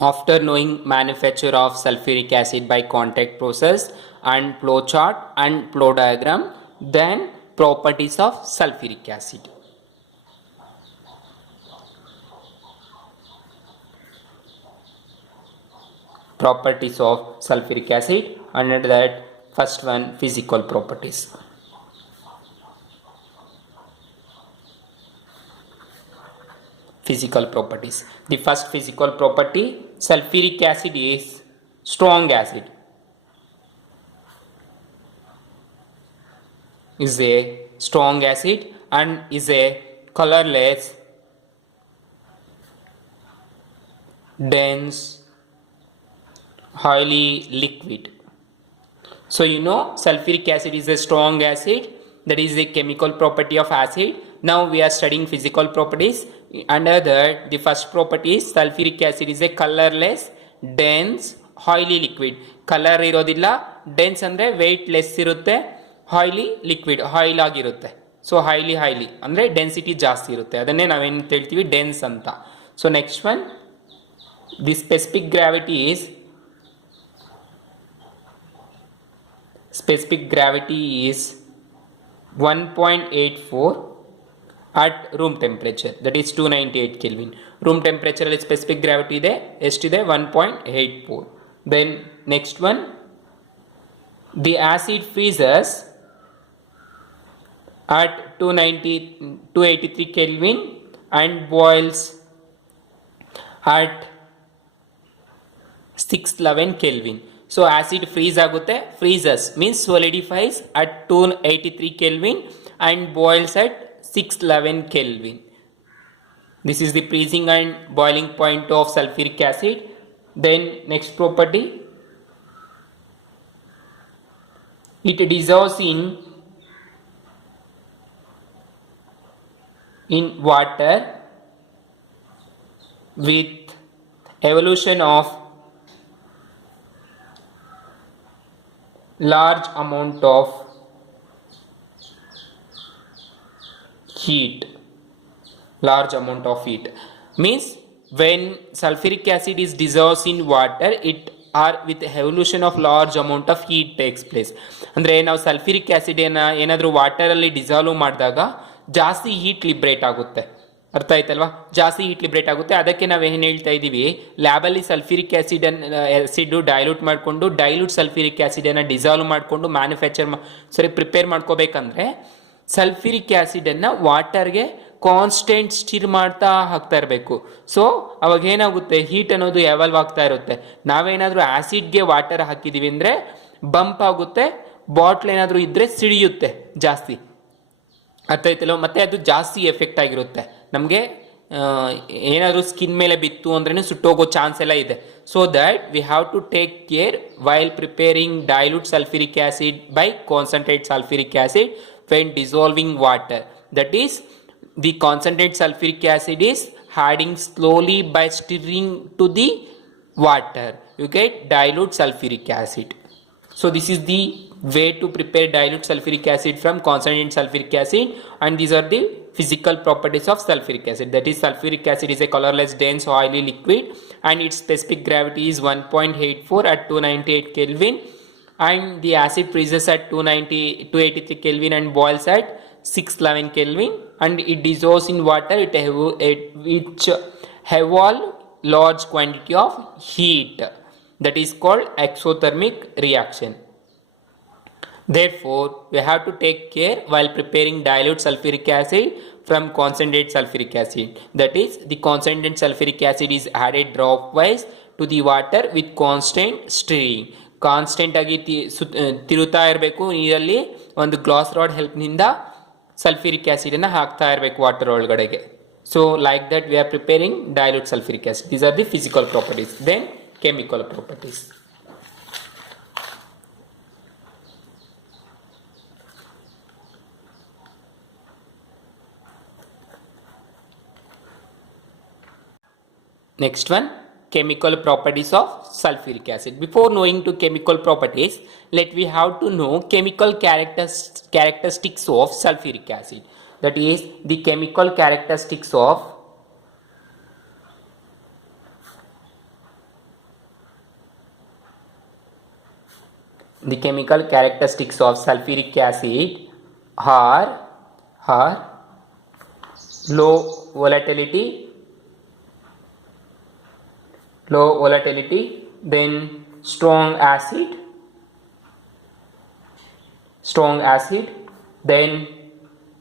After knowing manufacture of sulfuric acid by contact process and flow chart and flow diagram, then properties of sulfuric acid. Properties of sulfuric acid, under that first one, physical properties. Physical properties. The first physical property, sulfuric acid is strong acid. Is a strong acid and is a colorless, dense, highly liquid. So you know sulfuric acid is a strong acid, that is a chemical property of acid. Now we are studying physical properties. Under that, the first property is sulfuric acid is a colorless, dense, highly liquid. Color ಇರೋದಿಲ್ಲ, dense ಅಂದ್ರೆ weight less ಇರುತ್ತೆ, highly liquid, oil ಆಗಿರುತ್ತೆ. So highly ಅಂದ್ರೆ ಡೆನ್ಸಿಟಿ ಜಾಸ್ತಿ ಇರುತ್ತೆ, ಅದನ್ನೇ ನಾವೇನು ಹೇಳ್ತೀವಿ ಡೆನ್ಸ್ ಅಂತ. So next one, the specific gravity is specific gravity is 1.84 at room temperature, that is 298 Kelvin. Room temperature ಅಲ್ಲಿ specific gravity ಇದೆ, ಎಷ್ಟಿದೆ 1.84. Then next one, the acid freezes at 283 Kelvin and boils at 611 Kelvin. So acid freeze ಆಗುತ್ತೆ, freezes means solidifies at 283 Kelvin and boils at 611 Kelvin. This is the freezing and boiling point of sulfuric acid. Then next property, it dissolves in water with evolution of large amount of heat. Large amount of heat means when sulfuric acid is dissolved in water, it are with evolution of large amount of heat takes place. ಅಂದರೆ ನಾವು sulphuric acid ಏನಾದರೂ ವಾಟರಲ್ಲಿ ಡಿಸಾಲ್ವ್ ಮಾಡಿದಾಗ ಜಾಸ್ತಿ heat liberate ಆಗುತ್ತೆ, ಅರ್ಥ ಆಯ್ತಲ್ವಾ? ಜಾಸ್ತಿ ಹೀಟ್ ಲಿಬ್ರೇಟ್ ಆಗುತ್ತೆ. ಅದಕ್ಕೆ ನಾವು ಏನು ಹೇಳ್ತಾ ಇದ್ದೀವಿ, ಲ್ಯಾಬಲ್ಲಿ ಸಲ್ಫ್ಯೂರಿಕ್ ಆ್ಯಸಿಡ್ ಡೈಲ್ಯೂಟ್ ಮಾಡಿಕೊಂಡು ಡೈಲ್ಯೂಟ್ ಸಲ್ಫ್ಯೂರಿಕ್ ಆ್ಯಸಿಡನ್ನು ಡಿಸಾಲ್ವ್ ಮಾಡಿಕೊಂಡು ಪ್ರಿಪೇರ್ ಮಾಡ್ಕೋಬೇಕಂದ್ರೆ ಸಲ್ಫ್ಯೂರಿಕ್ ಆ್ಯಸಿಡನ್ನು ವಾಟರ್ಗೆ ಕಾನ್ಸ್ಟೆಂಟ್ ಸ್ಟಿರ್ ಮಾಡ್ತಾ ಹಾಕ್ತಾ ಇರಬೇಕು. ಸೊ ಅವಾಗ ಏನಾಗುತ್ತೆ, ಹೀಟ್ ಅನ್ನೋದು ಯಾವಾಲ್ವ್ ಆಗ್ತಾ ಇರುತ್ತೆ. ನಾವೇನಾದರೂ ಆ್ಯಸಿಡ್ಗೆ ವಾಟರ್ ಹಾಕಿದ್ದೀವಿ ಅಂದರೆ ಬಂಪ್ ಆಗುತ್ತೆ, ಬಾಟ್ಲ್ ಏನಾದರೂ ಇದ್ದರೆ ಸಿಡಿಯುತ್ತೆ ಜಾಸ್ತಿ, ಅರ್ಥ ಆಯ್ತಲ್ಲ? ಮತ್ತು ಅದು ಜಾಸ್ತಿ ಎಫೆಕ್ಟ್ ಆಗಿರುತ್ತೆ, ನಮಗೆ ಏನಾದರೂ ಸ್ಕಿನ್ ಮೇಲೆ ಬಿತ್ತು ಅಂದ್ರೂ ಸುಟ್ಟೋಗೋ ಚಾನ್ಸ್ ಎಲ್ಲ ಇದೆ. So that we have to take care while preparing dilute sulphuric acid by concentrate sulphuric acid when dissolving water. That is, the concentrated sulfuric acid is adding slowly by stirring to the water. You get dilute sulfuric acid. So this is the way to prepare dilute sulfuric acid from concentrated sulfuric acid, and these are the physical properties of sulfuric acid. That is, sulfuric acid is a colorless, dense, oily liquid, and its specific gravity is 1.84 at 298 Kelvin. And the acid freezes at 283 Kelvin and boils at 611 Kelvin, and it dissolves in water which have large quantity of heat. That is called exothermic reaction. Therefore, we have to take care while preparing dilute sulfuric acid from concentrated sulfuric acid. That is, the concentrated sulfuric acid is added dropwise to the water with constant stirring. Constant ಆಗಿ ತಿರುತ್ತಾ ಇರಬೇಕು ನೀರಲ್ಲಿ, ಒಂದು glass rod ಹೆಲ್ಪ್ನಿಂದ sulphuric ಆ್ಯಸಿಡನ್ನು ಹಾಕ್ತಾ ಇರಬೇಕು water ಒಳಗಡೆಗೆ. So like that we are preparing dilute sulphuric acid. These are the physical properties. Then chemical properties. Next one, chemical properties of sulfuric acid. Before knowing to chemical properties, let we have to know chemical characteristics of sulfuric acid. That is, the chemical characteristics of the chemical characteristics of sulfuric acid are low volatility, then strong acid, then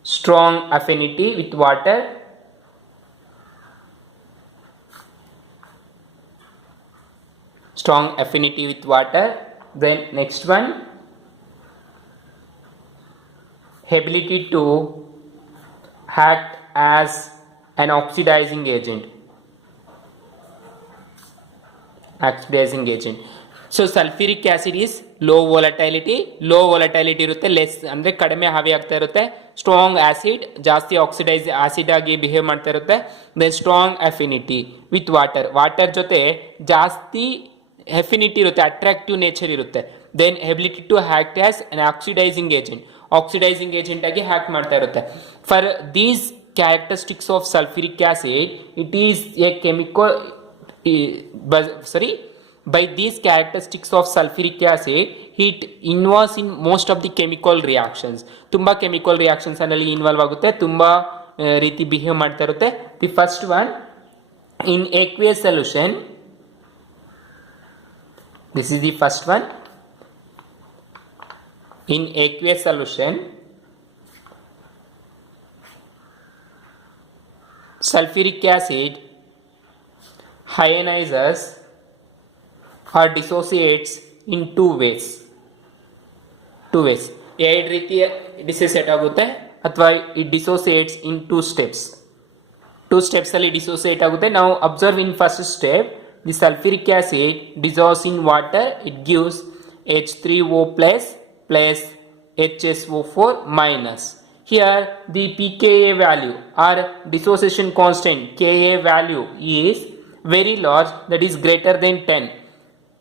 strong affinity with water, then next one, ability to act as an oxidizing agent. So sulfuric acid is low volatility ಇರುತ್ತೆ, less ಅಂದರೆ ಕಡಿಮೆ ಹಾವಿ ಆಗ್ತಾ ಇರುತ್ತೆ. Strong acid ಜಾಸ್ತಿ oxidise acid ಆಗಿ behave ಮಾಡ್ತಾ ಇರುತ್ತೆ. Then strong affinity with water ಜೊತೆ ಜಾಸ್ತಿ ಅಫಿನಿಟಿ ಇರುತ್ತೆ, ಅಟ್ರಾಕ್ಟಿವ್ ನೇಚರ್ ಇರುತ್ತೆ. Then ability to act as an oxidising agent ಆಗಿ ಹ್ಯಾಕ್ ಮಾಡ್ತಾ ಇರುತ್ತೆ. For these characteristics of sulphuric acid, it is a chemical by these characteristics of sulfuric acid, it involves in most of the chemical reactions. ತುಂಬಾ chemical reactions ಅಲ್ಲಿ ಇನ್ವಾಲ್ವ್ ಆಗುತ್ತೆ, ತುಂಬಾ ರೀತಿ ಬಿಹೇವ್ ಮಾಡ್ತಾ ಇರುತ್ತೆ. The first one, in aqueous solution, this is the first one. In aqueous solution, sulfuric acid ionizes or dissociates in two ways. ಎರಡು ರೀತಿಯ ಡಿಸೋಸಿಯೇಟ್ ಆಗುತ್ತೆ ಅಥವಾ ಇಟ್ ಡಿಸೋಸಿಯೇಟ್ಸ್ ಇನ್ ಟೂ ಸ್ಟೆಪ್ಸ್ ಅಲ್ಲಿ ಡಿಸೋಸಿಯೇಟ್ ಆಗುತ್ತೆ. ನಾವು observe in first step, the sulphuric acid dissolves in water, it gives H3O plus HSO4 minus. Here the pKa value or dissociation constant Ka value is very large, that is greater than 10.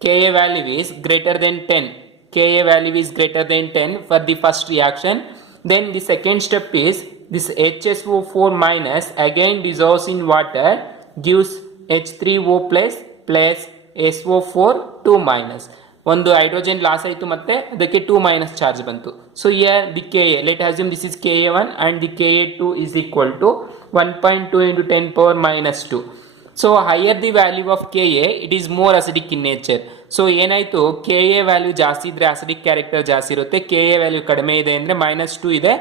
Ka value is greater than 10 for the first reaction. Then the second step is this HSO4 minus again dissolves in water, gives H3O plus SO4 2 minus. ಒಂದು hydrogen loss ಆಯಿತು ಮತ್ತೆ ಅದಕ್ಕೆ 2 minus charge ಬಂತು. So here the Ka, let assume this is Ka1 and the Ka2 is equal to 1.2 into 10 power minus 2. So higher the value of Ka, it is more acidic in nature. So ಏನಾಯಿತು, Ka value ಜಾಸ್ತಿ ಇದ್ರೆ acidic character ಜಾಸ್ತಿ ಇರುತ್ತೆ, Ka value ಕಡಿಮೆ ಇದೆ ಅಂದರೆ -2 ಇದೆ,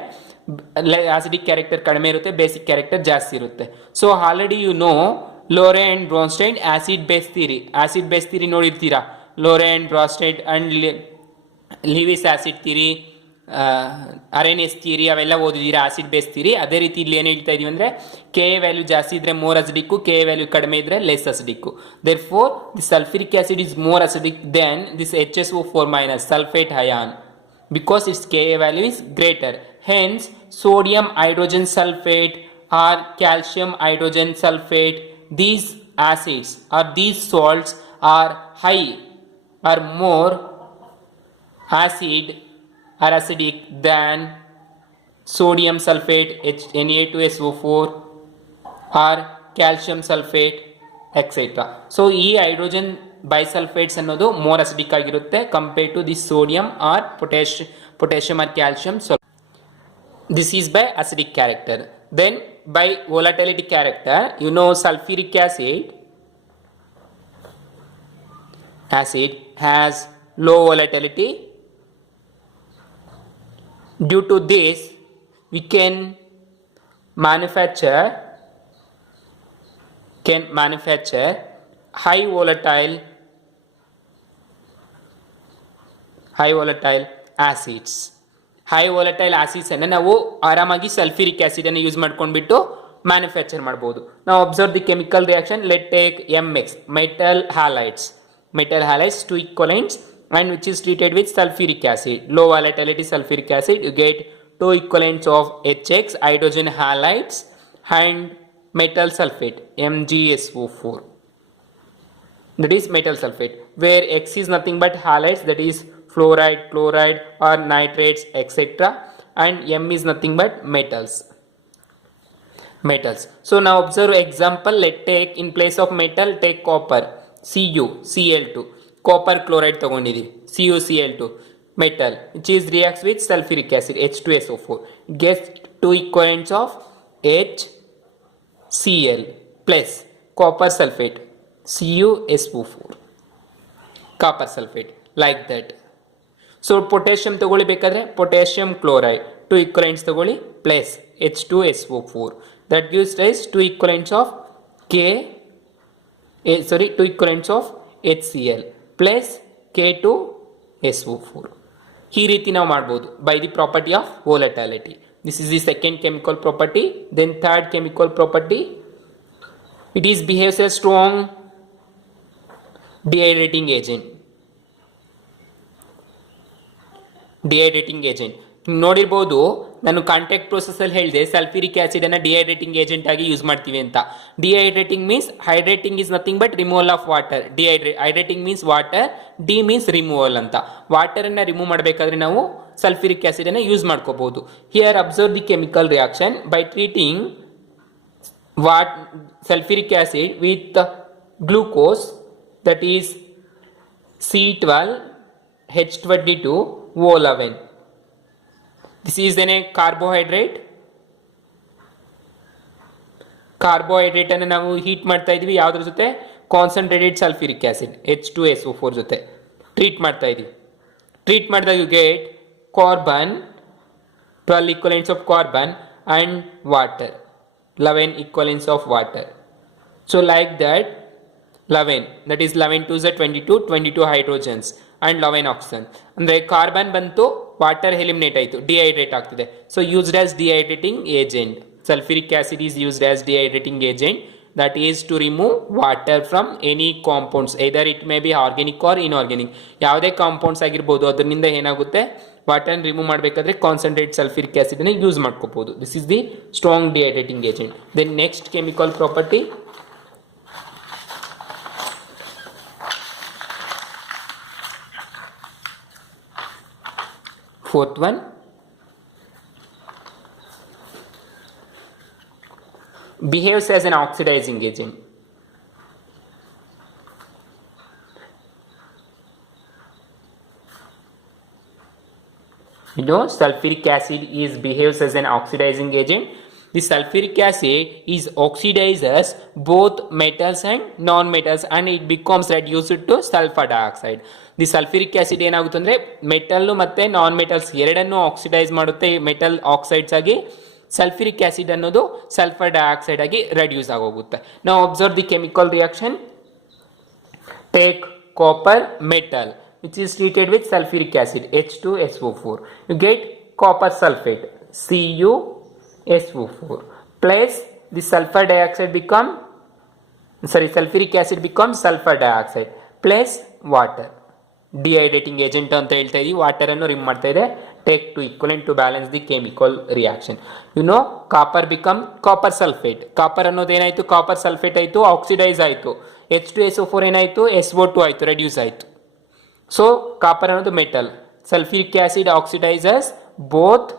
acidic character ಕಡಿಮೆ ಇರುತ್ತೆ, ಬೇಸಿಕ್ ಕ್ಯಾರೆಕ್ಟರ್ ಜಾಸ್ತಿ ಇರುತ್ತೆ. So already you know Lowry and Bronsted acid base theory ನೋಡಿರ್ತೀರಾ. Lowry and Bronsted and Lewis acid theory, Arrhenius theory ಅವೆಲ್ಲ ಓದಿದ್ದೀರಾ, ಆಸಿಡ್ ಬೇಸ್ ಥಿಯರಿ. ಅದೇ ರೀತಿ ಇಲ್ಲಿ ಏನು ಹೇಳ್ತಾ ಇದೀವಿ ಅಂದರೆ Ka ವ್ಯಾಲ್ಯೂ ಜಾಸ್ತಿ ಇದ್ರೆ ಮೋರ್ ಅಸಿಡಿಕ್ಕು, Ka ವ್ಯಾಲ್ಯೂ ಕಡಿಮೆ ಇದ್ರೆ less acidic. Therefore the sulphuric acid is more acidic than this HSO4 minus sulfate ion because its Ka value is greater. Hence sodium hydrogen sulfate or calcium hydrogen sulfate, these acids or these salts are high or more acid or acidic than sodium sulfate Na2SO4 or calcium sulfate etc. So ಈ hydrogen bisulphates ಅನ್ನೋದು more acidic ಆಗಿರುತ್ತೆ compare to the sodium or potassium or calcium. So this is by acidic character. Then by volatility character, you know sulfuric acid has low volatility. Due to this, we can manufacture high volatile acids. High volatile acids ಅನ್ನು ನಾವು ಆರಾಮಾಗಿ sulphuric acid ಅನ್ನು ಯೂಸ್ ಮಾಡ್ಕೊಂಡ್ಬಿಟ್ಟು ಮ್ಯಾನುಫ್ಯಾಕ್ಚರ್ ಮಾಡಬಹುದು. ನಾವು observe the chemical reaction. Let take MX, metal halides, 2 equivalents, and which is treated with sulfuric acid, low volatility sulfuric acid. You get 2 equivalents of HX, hydrogen halides, and metal sulfate, MgSO4. That is metal sulfate, where X is nothing but halides, that is fluoride, chloride or nitrates etc., and M is nothing but metals. So now observe example. Let take in place of metal, take copper, CuCl2, copper chloride ತಗೊಂಡಿದ್ದೀವಿ, CuCl2. metal which is reacts with sulfuric acid H2SO4. It gets two equivalents of HCl plus copper sulfate CuSO4. Copper sulfate like that. So potassium ತಗೊಳ್ಳಿ ಬೇಕಾದ್ರೆ potassium chloride two equivalents ತಗೊಳ್ಳಿ plus H2SO4. That gives rise two equivalents of two equivalents of HCl plus K2SO4. ಈ ರೀತಿ ನಾವು ಮಾಡಬಹುದು by the property of volatility. This is the second chemical property. Then third chemical property, it is behaves as strong dehydrating agent. ನೋಡಿರ್ಬೋದು, ನಾನು contact process ಅಲ್ಲಿ ಹೇಳಿದೆ sulphuric acid ಅನ್ನ dehydrating agent ಆಗಿ ಯೂಸ್ ಮಾಡ್ತೀವಿ ಅಂತ. Dehydrating means hydrating is nothing but removal of water. Hydrating means water, D means removal ಅಂತ. ವಾಟರ್ ಅನ್ನ ರಿಮೂವ್ ಮಾಡಬೇಕಾದ್ರೆ ನಾವು ಸಲ್ಫ್ಯೂರಿಕ್ ಆಸಿಡ್ ಅನ್ನ ಯೂಸ್ ಮಾಡ್ಕೋಬಹುದು. Here observe the chemical reaction by treating sulfuric acid with glucose, that is C12H22O11. This is then a carbohydrate. Carbohydrate ಅನ್ನು ನಾವು ಹೀಟ್ ಮಾಡ್ತಾ ಇದೀವಿ ಯಾವುದ್ರ ಜೊತೆ? ಕಾನ್ಸಂಟ್ರೇಟೆಡ್ ಸಲ್ಫ್ಯೂರಿಕ್ ಆಸಿಡ್ H2SO4 ಜೊತೆ ಟ್ರೀಟ್ ಮಾಡ್ತಾ ಇದೀವಿ. ಟ್ರೀಟ್ ಮಾಡಿದಾಗ you get carbon 12 equivalents of carbon and water 11 equivalents of water. So like that 11, that is 11 2s are 22 hydrogens and 11 oxygen. ಅಂದ್ರೆ ಕಾರ್ಬನ್ ಬಂತು, ವಾಟರ್ ಎಲಿಮಿನೇಟ್ ಆಯಿತು, ಡಿಹೈಡ್ರೇಟ್ ಆಗ್ತಿದೆ. So used as dehydrating agent. sulfuric acid is used as dehydrating agent, that is to remove water from any compounds, either it may be organic or inorganic. ಯಾವುದೇ compounds ಆಗಿರ್ಬೋದು, ಅದರಿಂದ ಏನಾಗುತ್ತೆ water remove ಮಾಡಬೇಕಾದ್ರೆ concentrate sulphuric acid ಅನ್ನು use ಮಾಡ್ಕೋಬಹುದು. This is the strong dehydrating agent. Then next chemical property, fourth one, behaves as an oxidizing agent. You know, sulfuric acid behaves as an oxidizing agent. The sulfuric acid is oxidizes both metals and non-metals and it becomes reduced to sulfur dioxide. The sulfuric acid ಏನಾಗುತ್ತೆ ಅಂದ್ರೆ ಮೆಟಲ್ ಮತ್ತೆ non metals ಎರಡನ್ನೂ ಆಕ್ಸಿಡೈಸ್ ಮಾಡುತ್ತೆ, metal oxides ಆಗಿ. Sulphuric acid ಅನ್ನೋದು sulphur dioxide ಆಗಿ ರೆಡ್ಯೂಸ್ ಆಗೋಗುತ್ತೆ. ನಾವು observe the chemical reaction. Take copper metal which is treated with sulfuric acid H2SO4. You get copper sulfate CuSO4 plus the sulfuric acid becomes sulfur dioxide plus water. Dehydrating agent ಅಂತ ಹೇಳ್ತಾ ಇದೀವಿ, water ಅನ್ನು remove ಮಾಡ್ತಾ ಇದೆ. Take two equivalent to balance the chemical reaction. You know copper become copper sulphate. Copper ಅನ್ನೋದು ಏನಾಯ್ತು? Copper sulphate ಆಯಿತು, ಆಕ್ಸಿಡೈಸ್ ಆಯಿತು. H2SO4 ಏನಾಯಿತು? SO2 ಆಯಿತು, ರೆಡ್ಯೂಸ್ ಆಯಿತು. ಸೊ ಕಾಪರ್ ಅನ್ನೋದು metal. Sulphuric acid oxidises both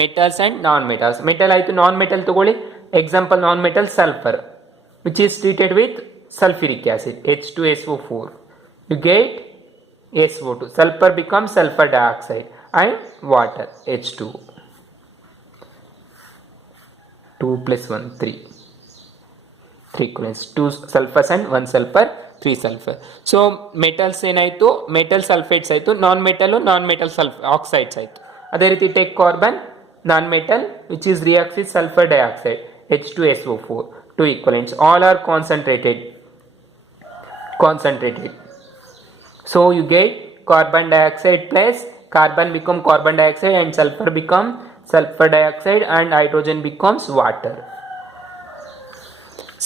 metals and non metals. Metal ಆಯಿತು, ನಾನ್ ಮೆಟಲ್ ತಗೊಳ್ಳಿ. Example non metal sulphur which is treated with sulfuric acid H2SO4. You get SO2. Sulfur becomes sulfur dioxide and water H2. 2 plus 1 3 equivalents. 2 sulfurs and 1 sulfur, 3 sulfur. So metals ಏನಾಯಿತು? Metal sulphates ಆಯಿತು, non metal oxides ಆಯಿತು. ಅದೇ ರೀತಿ take carbon non metal which is reacts with sulphur dioxide H2SO4. 2 equivalents. All are concentrated. So you get carbon dioxide plus carbon become carbon dioxide and sulfur become sulfur dioxide and hydrogen becomes water.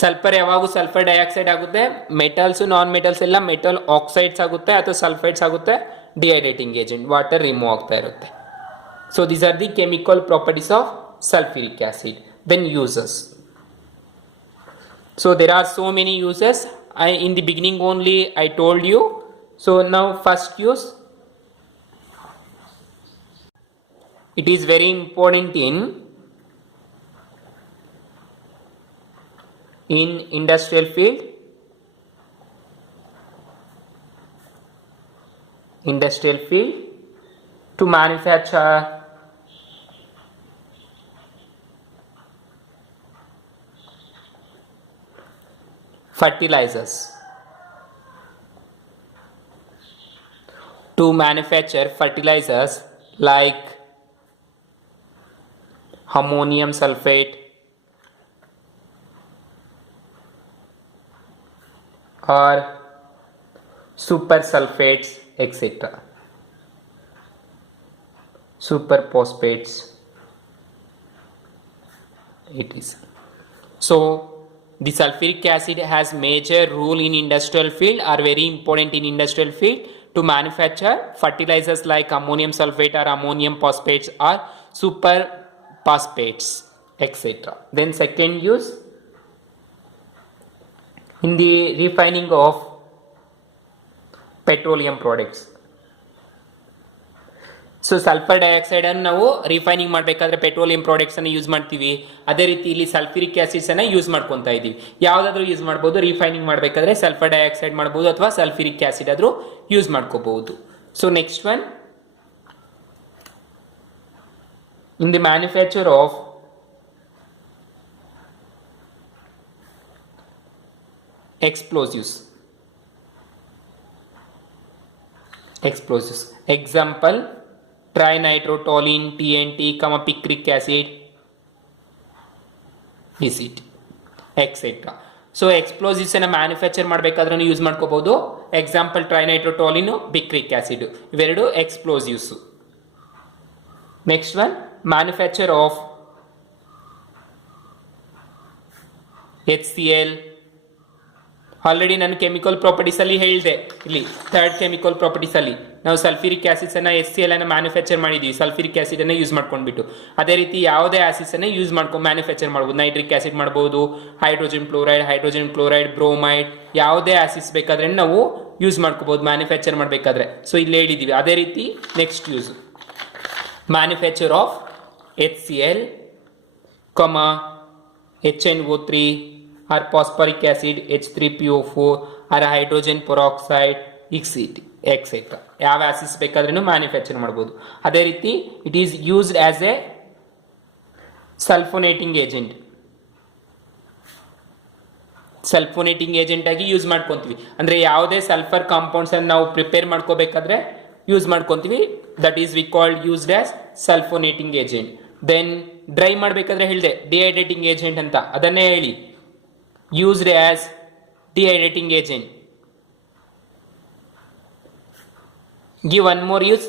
Sulphur ಯಾವಾಗೂ sulphur dioxide ಆಗುತ್ತೆ, metals non metals ಎಲ್ಲ metal oxides ಆಗುತ್ತೆ ಅಥವಾ ಸಲ್ಫೈಡ್ಸ್ ಆಗುತ್ತೆ. Dehydrating agent, water remove ಆಗ್ತಾ ಇರುತ್ತೆ. So these are the chemical properties of sulfuric acid. Then uses. So there are so many uses. In the beginning only I told you. So now first use, it is very important in industrial field, to manufacture fertilizers. To manufacture fertilizers like ammonium sulfate or super sulfates, etc. Super phosphates it is. So the sulfuric acid has major role in industrial field, are very important in industrial field to manufacture fertilizers like ammonium sulfate or ammonium phosphates or super phosphates, etc. Then second use in the refining of petroleum products. So sulphur dioxide ಅನ್ನು ನಾವು ರಿಫೈನಿಂಗ್ ಮಾಡಬೇಕಾದ್ರೆ petroleum products ಅನ್ನು ಯೂಸ್ ಮಾಡ್ತೀವಿ. ಅದೇ ರೀತಿ ಇಲ್ಲಿ sulphuric acids ಅನ್ನ ಯೂಸ್ ಮಾಡ್ಕೊತಾ ಇದೀವಿ. ಯಾವ್ದಾದ್ರು ಯೂಸ್ ಮಾಡಬಹುದು. ರಿಫೈನಿಂಗ್ ಮಾಡಬೇಕಾದ್ರೆ ಸಲ್ಫರ್ ಡೈಆಕ್ಸೈಡ್ ಮಾಡಬಹುದು ಅಥವಾ ಸಲ್ಫ್ಯೂರಿಕ್ ಆಸಿಡ್ ಆದ್ರೂ ಯೂಸ್ ಮಾಡ್ಕೋಬಹುದು. So next one, in the manufacture of explosives. Example, trinitrotoluene, TNT, picric acid, acid, etc. So explosives ಅನ್ನ ಮ್ಯಾನುಫ್ಯಾಕ್ಚರ್ ಮಾಡಬೇಕಾದ್ರೂ ಯೂಸ್ ಮಾಡ್ಕೋಬಹುದು. ಎಕ್ಸಾಂಪಲ್ ಟ್ರೈನೈಟ್ರೋಟೋಲಿನ್, ಬಿಕ್ರಿಕ್ ಆಸಿಡ್ ಇವೆರಡು explosives. Next one, manufacture of HCl. Already ನಾನು ಕೆಮಿಕಲ್ ಪ್ರಾಪರ್ಟೀಸ್ ಅಲ್ಲಿ ಹೇಳಿದೆ. ಇಲ್ಲಿ ಥರ್ಡ್ ಕೆಮಿಕಲ್ ಪ್ರಾಪರ್ಟೀಸ್ ಅಲ್ಲಿ ನಾವು ಸಲ್ಫ್ಯೂರಿಕ್ ಆಸಿಡ್ಸ್ ಅನ್ನ HCl ಅನ್ನ ಮ್ಯಾನುಫ್ಯಾಕ್ಚರ್ ಮಾಡಿದೀವಿ, ಸಲ್ಫ್ಯೂರಿಕ್ ಆಸಿಡ್ ಅನ್ನ ಯೂಸ್ ಮಾಡ್ಕೊಂಡ್ಬಿಟ್ಟು. ಅದೇ ರೀತಿ ಯಾವುದೇ ಆಸಿಡ್ಸ್ ಅನ್ನ ಯೂಸ್ ಮಾಡ್ಕೊಂಡು ಮ್ಯಾನುಫ್ಯಾಕ್ಚರ್ ಮಾಡಬಹುದು. ನೈಟ್ರಿಕ್ ಆಸಿಡ್ ಮಾಡಬಹುದು, ಹೈಡ್ರೋಜನ್ ಕ್ಲೋರೈಡ್, ಬ್ರೋಮೈಡ್, ಯಾವುದೇ ಆಸಿಡ್ಸ್ ಬೇಕಾದ್ರೆ ನಾವು ಯೂಸ್ ಮಾಡ್ಕೋಬಹುದು ಮ್ಯಾನುಫ್ಯಾಕ್ಚರ್ ಮಾಡಬೇಕಾದ್ರೆ. ಸೊ ಇಲ್ಲಿ ಹೇಳಿದೀವಿ. ಅದೇ ರೀತಿ next use, manufacture of HCl, HNO3 or phosphoric acid, H3PO4 or hydrogen peroxide, etc. ಯಾವ ಆಸಿಡ್ಸ್ ಬೇಕಾದ್ರೂ ಮ್ಯಾನುಫ್ಯಾಕ್ಚರ್ ಮಾಡಬಹುದು. ಅದೇ ರೀತಿ it is used as a sulphonating agent ಆಗಿ ಯೂಸ್ ಮಾಡ್ಕೊಂತೀವಿ. ಅಂದ್ರೆ ಯಾವುದೇ ಸಲ್ಫರ್ ಕಾಂಪೌಂಡ್ಸ್ ಅನ್ನು ನಾವು ಪ್ರಿಪೇರ್ ಮಾಡ್ಕೋಬೇಕಾದ್ರೆ ಯೂಸ್ ಮಾಡ್ಕೊಂತೀವಿ. That is we called used as sulphonating agent. Then dry ಮಾಡಬೇಕಾದ್ರೆ ಹೇಳಿದೆ ಡಿಹೈಡ್ರೇಟಿಂಗ್ ಏಜೆಂಟ್ ಅಂತ, ಅದನ್ನೇ ಹೇಳಿ, used as dehydrating agent. Give one more use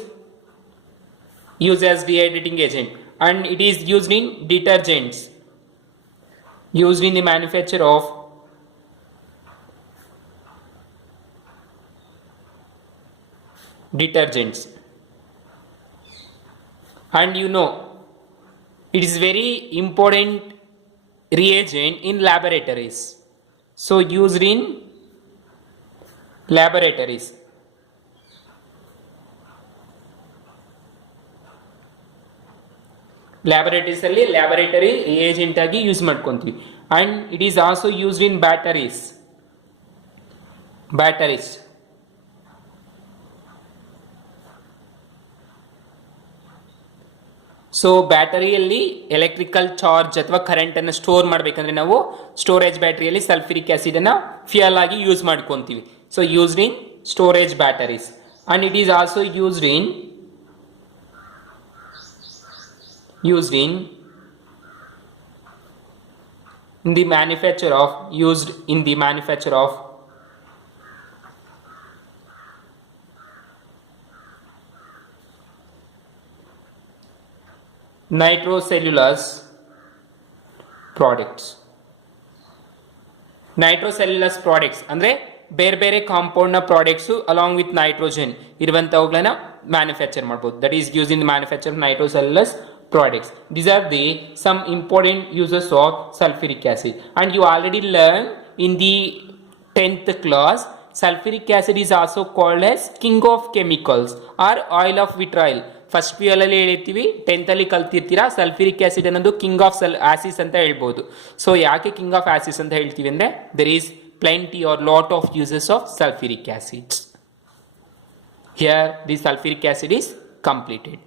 as dehydrating agent, and it is used in detergents, used in the manufacture of detergents. And you know, it is very important reagent in laboratories. So used in laboratories. ಅಲ್ಲಿ laboratory reagent ಆಗಿ use ಮಾಡ್ಕೊಂತೀವಿ. And it is also used in batteries. So ಬ್ಯಾಟರಿಯಲ್ಲಿ electrical charge ಅಥವಾ current ಅನ್ನು store ಮಾಡಬೇಕಂದ್ರೆ ನಾವು storage ಬ್ಯಾಟರಿಯಲ್ಲಿ sulphuric acid ಅನ್ನ ಫ್ಯೂಯಲ್ ಆಗಿ ಯೂಸ್ ಮಾಡ್ಕೊಂತೀವಿ. So used in storage batteries. And it is also used in the manufacture of nitrocellulose products. Nitrocellulose products ಅಂದ್ರೆ ಬೇರೆ ಬೇರೆ ಕಾಂಪೌಂಡ್ ನ ಪ್ರಾಡಕ್ಟ್ಸ್ ಅಲಾಂಗ್ ವಿತ್ ನೈಟ್ರೋಜನ್ ಇರುವಂತವುಗಳನ್ನ ಮ್ಯಾನುಫ್ಯಾಕ್ಚರ್ ಮಾಡಬಹುದು. That is use in the manufacture of nitrocellulose products. These are the some important uses of sulfuric acid, and you already learned in the 10th class sulfuric acid is also called as king of chemicals or oil of vitriol. First P ಅಲ್ಲಿ ಹೇಳಿರ್ತೀವಿ, 10th ಅಲ್ಲಿ ಕಲ್ತಿರ್ತೀರಾ. Sulphuric acid ಅನ್ನೋದು king of acids ಅಂತ ಹೇಳ್ಬೋದು. ಸೊ ಯಾಕೆ king of acids ಅಂತ ಹೇಳ್ತೀವಿ ಅಂದ್ರೆ there is plenty or lot of uses of sulfuric acids. Here the sulfuric acid is completed.